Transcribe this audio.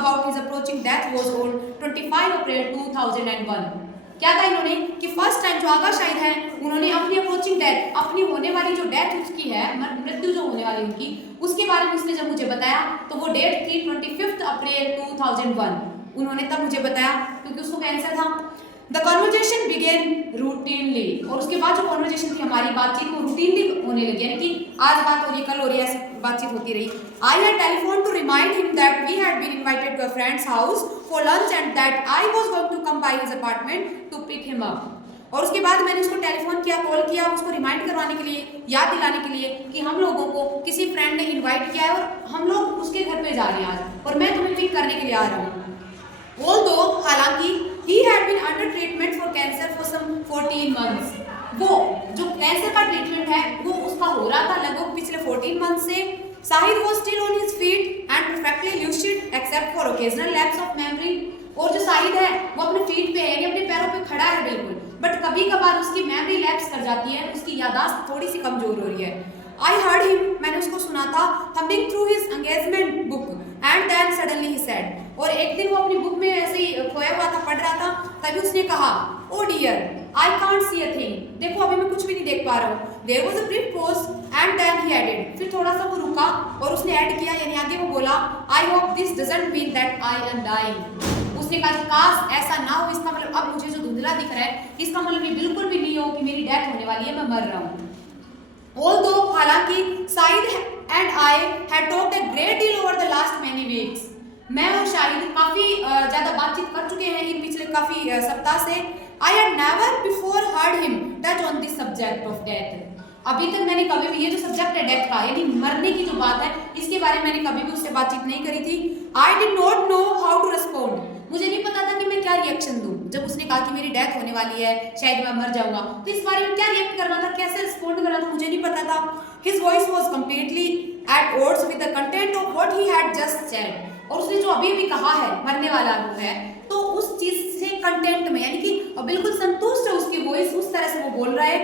about his approaching death was on 25 अप्रैल 2001। क्या था इन्होंने कि फर्स्ट टाइम जो आगा शाहिद है उन्होंने अपनी अप्रोचिंग डेथ, अपनी होने वाली जो डेथ उसकी है, मृत्यु जो होने वाली उनकी, उसके बारे में उसने जब मुझे बताया तो वो डेट थी 25 अप्रैल 2001। उन्होंने तब मुझे बताया क्योंकि उसको कैंसर था। द कन्वर्जेशन बिगेन रूटीनली, और उसके बाद जो कन्वर्जेशन थी हमारी बातचीत वो रूटीनली होने लगी, यानी कि आज बात हो रही कल हो रही ऐसी बातचीत होती रही। I had telephone to remind him that we had been invited to a friend's house for lunch and that I was going to come by his apartment to pick him up. और उसके बाद मैंने उसको telephone किया, call किया, उसको remind करवाने के लिए, याद दिलाने के लिए कि हम लोगों को किसी फ्रेंड ने इन्वाइट किया है और हम लोग उसके घर पे जा रहे हैं आज, और मैं तुम्हें पिक करने के लिए आ रहा हूँ। Although हालांकि he had been under treatment for cancer for some 14 months, वो जो कैंसर का ट्रीटमेंट है वो उसका हो रहा था लगभग पिछले 14 मंथ से। Shahid was still on his feet and perfectly lucid except for occasional lapse of memory, और जो साहिद है वो अपने फीट पे है, अपने पैरों पे खड़ा है बिल्कुल, बट कभी कभार उसकी मेमोरी लैप्स कर जाती है, उसकी याददाश्त थोड़ी सी कमजोर हो रही है। I heard him, मैंने उसको सुना था, thumbing through his engagement book and then suddenly he said, और एक दिन वो अपनी बुक में ऐसे ही खोया हुआ था, पढ़ रहा था, तभी उसने कहा, oh dear, I can't see a thing, देखो अभी मैं कुछ भी नहीं देख पा रहा हूँ। There was a brief pause and then he added, फिर थोड़ा सा वो रुका और उसने ऐड किया, यानी आगे वो बोला, I hope this doesn't mean that I am dying। उसने कहा कि काश ऐसा ना हो, इसका मतलब अब मुझे जो धुंधला दिख रहा है इसका मतलब ये बिल्कुल भी नहीं हो कि मेरी डेथ होने वाली है, मैं मर रहा हूँ। Although हालांकि Shahid and I had talked a great deal over the last many weeks, मैं और शाहिद काफी ज्यादा बातचीत कर चुके हैं इन पिछले काफी सप्ताह से। I had never before heard him touch on this subject of death, अभी तक मैंने कभी भी ये जो सब्जेक्ट है डेथ का, यानी मरने की जो बात है, इसके बारे में मैंने कभी भी उससे बातचीत नहीं करी थी। I did not know how to respond, मुझे नहीं पता था कि मैं क्या रिएक्शन दूं जब उसने कहा कि मेरी डेथ होने वाली है, शायद मैं मर जाऊंगा, तो इस बारे में क्या रिएक्ट करना था, कैसे रिस्पॉन्ड करना था, मुझे नहीं पता था। His voice was completely at odds with the content of what he had just said, और उसने जो अभी भी कहा है मरने वाला वो है, तो उस चीज से कंटेंट में यानी कि बिल्कुल संतुष्ट है उसकी वॉइस, उस तरह से वो बोल रहा है।